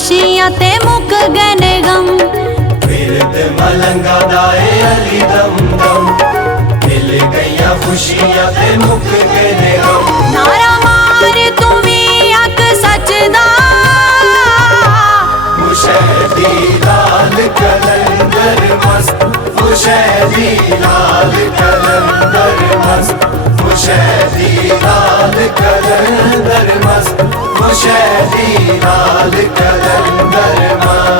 खुशियां ते मुक गए ने गम। फिरत मलंगा दाए अली दम दम, मिल गईया खुशियां ते मुक गए ने गम। नारा मार तू भी अक सच दा, मुशहदी लाल कलंदर मस्त, मुशहदी लाल कलंदर मस्त, मुशहदी लाल कलंदर मस्त, मुशहदी लाल कलंदर मस्त।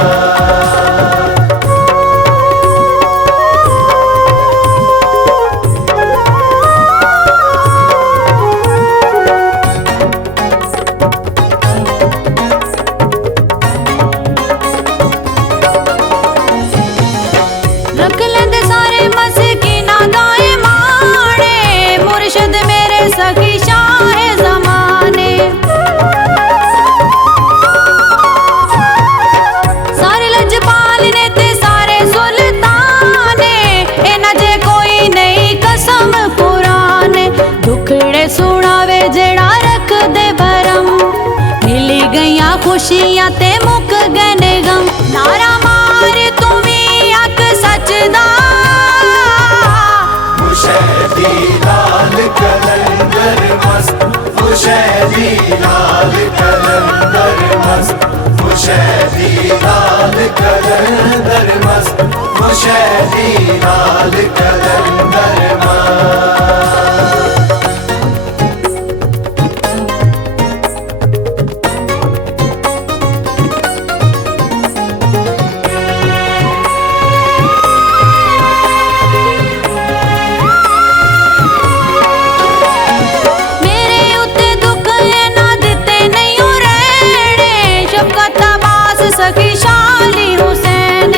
रख लेंदे सारे मस्कीना दाए माणे, मुर्शद मेरे सखी शाहे ज़माने। सारे लजपाल ने ते सारे सुल्ताने, इना जे कोई नहीं कसम पुराने। दुखड़े सुनावे जेड़ा रख दे भरम, मिली गईया खुशियां ते मुक गए ने गम। नारा मार तू भी अक सच दा, मुशहदी लाल कलंदर मस्त, मुशहदी लाल कलंदर मस्त, मुशहदी लाल कलंदर मस्त, मुशहदी लाल कलंदर मस्त। सखी शाली हुसैन,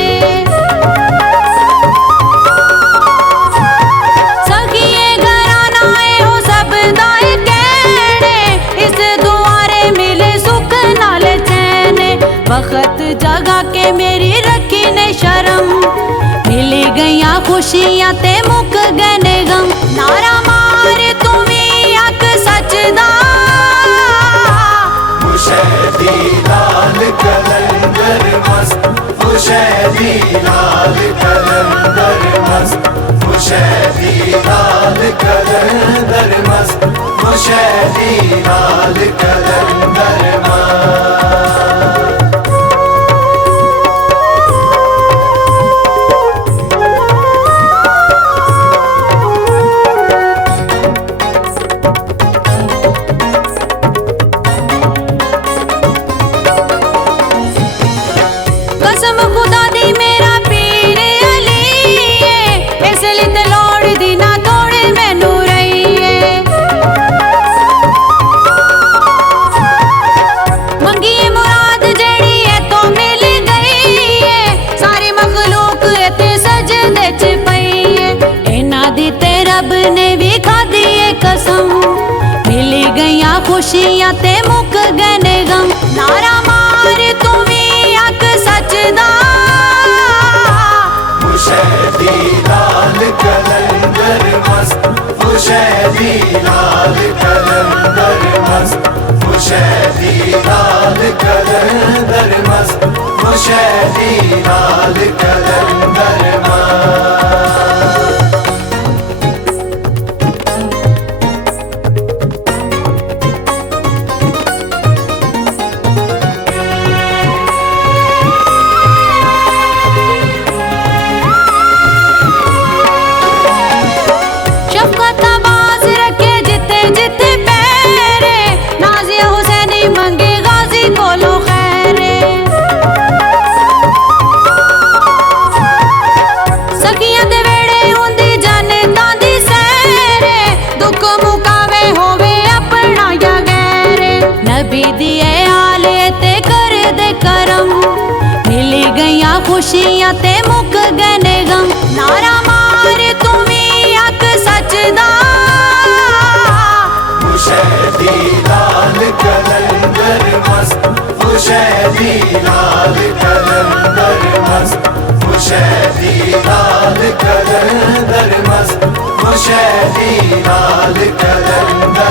सखिए घराना हो सब दाए कहने, इस दुआरे मिले सुख नाल चैन। वक्त जगा के मेरी रखी ने शर्म, मिली गईया खुशियां ते मुक गए ने गम। नारा मार तू भी अक सच दा, मुशहदी लाल कलंदर मस्त, मुशहदी लाल कलंदर मस्त, मुशहदी लाल कलंदर मस्त, मुशहदी लाल कलंदर मस्त। कसम खुदा दी मेरा पीर अली है, इसलिए ते लोड़ दी ना तोड़े मैनू रही है। मंगिए मुराद जेड़ी है तो मिल गई है, सारी मखलूक इत्थे सजदे च पई है। इना दी ते रब ने भी खादी है कसम, मिली गईया खुशियां ते मुक गए ने गम। नारा मार तू भी अक सच दा, मुशहदी लाल कलंदर मस्त, मुशहदी लाल कलंदर मस्त, मुशहदी लाल कलंदर मस्त, मुशहदी लाल कलंदर मस्त। खुशियां ते मुक गए ने गम। नारा मार तू भी अक सच दा, मुशहदी लाल कलंदर मस्त, मुशहदी लाल कलंदर मस्त, मुशहदी लाल कलंदर मस्त, मुशहदी लाल कलंदर